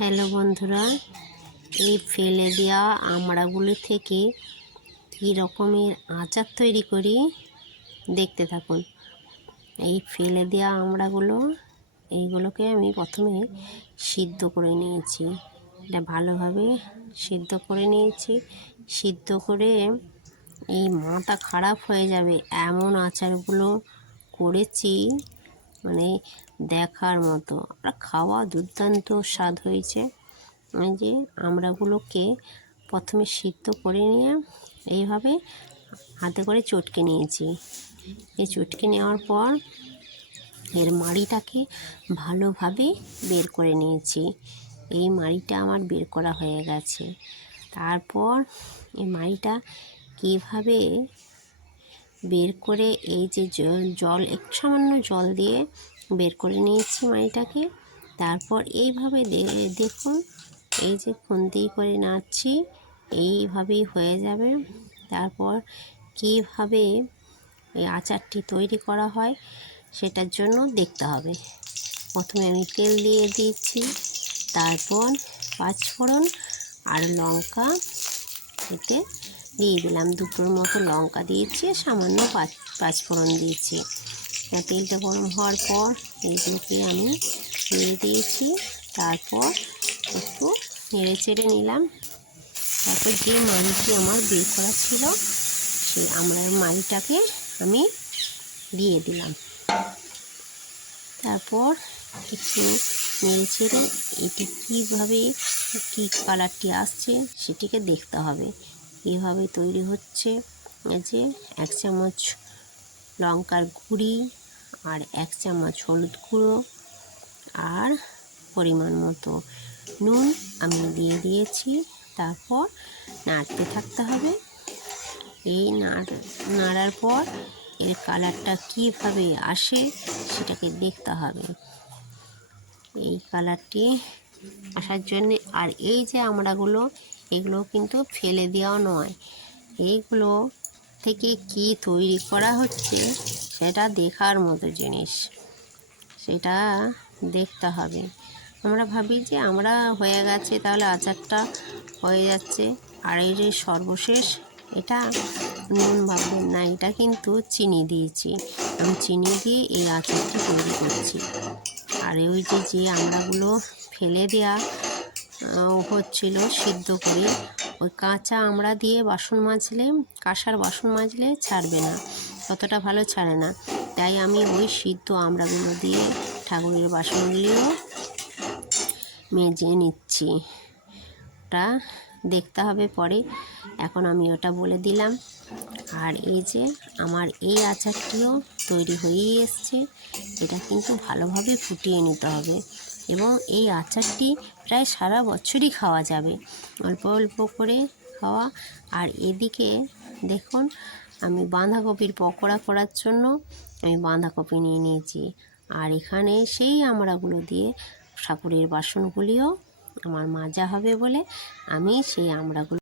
Hello বন্ধুরা, এই ফেলে দেওয়া আমড়াগুলি থেকে কী রকমের আচার তৈরি করি দেখতে থাকুন। এই ফেলে দেওয়া এইগুলোকে আমি প্রথমে সিদ্ধ করে নিয়েছি। এটা ভালোভাবে সিদ্ধ করে নিয়েছি। সিদ্ধ করে এই মাথা খারাপ হয়ে যাবে এমন আচারগুলো করেছি, মানে দেখার মতো। আর খাওয়া দুর্দান্ত স্বাদ হয়েছে। এই যে আমড়াগুলোকে প্রথমে সিদ্ধ করে নিয়ে এইভাবে হাতে করে চটকে নিয়েছি। এই চটকে নেওয়ার পর এর মাড়িটাকে ভালোভাবে বের করে নিয়েছি। এই মাড়িটা আমার বের করা হয়ে গেছে। তারপর এই মাড়িটা কীভাবে বের করে এই যে জল একটু সামান্য জল দিয়ে বের করে নিয়েছি মাড়িটাকে। তারপর এইভাবে দেখুন, এই যে খুন্তি করে নাড়ছি, এইভাবেই হয়ে যাবে। তারপর কীভাবে এই আচারটি তৈরি করা হয় সেটার জন্য দেখতে হবে। প্রথমে আমি তেল দিয়ে দিচ্ছি, তারপর পাঁচফোড়ন আর লঙ্কা এতে দিয়ে দিলাম। দুটোর মতো লঙ্কা দিয়েছি, সামান্য পাঁচফোড়ন দিয়েছি। তেলটা গরম হওয়ার পর এইগুলোকে আমি দিয়ে দিয়েছি। তারপর একটু নেড়ে চেড়ে নিলাম। তারপর যে মাড়িটি আমার বের করা ছিল সেই আমড়ার মাড়িটাকে আমি দিয়ে দিলাম। তারপর একটু নেড়ে চেড়ে এটি কীভাবে কী কালারটি আসছে সেটিকে দেখতে হবে। এভাবে তৈরি হচ্ছে। যে 1 চামচ লঙ্কার গুঁড়ি আর 1 চামচ হলুদ গুঁড়ো আর পরিমাণ মতো নুন আমি দিয়ে দিয়েছি। তারপর নাড়তে থাকতে হবে। এই নাড়ার পর এর কালারটা কীভাবে আসে সেটাকে দেখতে হবে। এই কালারটি আসার জন্যে, আর এই যে আমড়াগুলো এগুলো কিন্তু ফেলে দেওয়া নয়, এইগুলো থেকে কি তৈরি করা হচ্ছে সেটা দেখার মতো জিনিস, সেটা দেখতে হবে। আমরা ভাবি যে আমরা হয়ে গেছে, তাহলে আচারটা হয়ে যাচ্ছে। আর এই যে সর্বশেষ এটা নুন ভাববেন না, এটা কিন্তু চিনি দিয়েছি। আমি চিনি দিয়ে এই আচারটি তৈরি করছি। আর ওই যে আমড়াগুলো ফেলে দেওয়া হচ্ছিল সিদ্ধ করে, ওই কাঁচা আমড়া দিয়ে বাসন মাজলে, কাঁসার বাসন মাজলে ছাড়বে না, ততটা ভালো ছাড়ে না। তাই আমি ওই সিদ্ধ আমড়াগুলো দিয়ে ঠাকুরের বাসনগুলিও মেজে নিচ্ছি। ওটা দেখতে হবে পরে, এখন আমি ওটা বলে দিলাম। আর এই যে আমার এই আচারটিও তৈরি হয়েই এসছে। এটা কিন্তু ভালোভাবে ফুটিয়ে নিতে হবে এবং এই আচারটি প্রায় সারা বছরই খাওয়া যাবে, অল্প অল্প করে খাওয়া। আর এদিকে দেখুন, আমি বাঁধাকপির পকোড়া করার জন্য আমি বাঁধাকপি নিয়ে নিয়েছি। আর এখানে সেই আমড়াগুলো দিয়ে ঠাকুরের বাসনগুলিও আমার মাজা হবে বলে আমি সেই আমড়াগুলো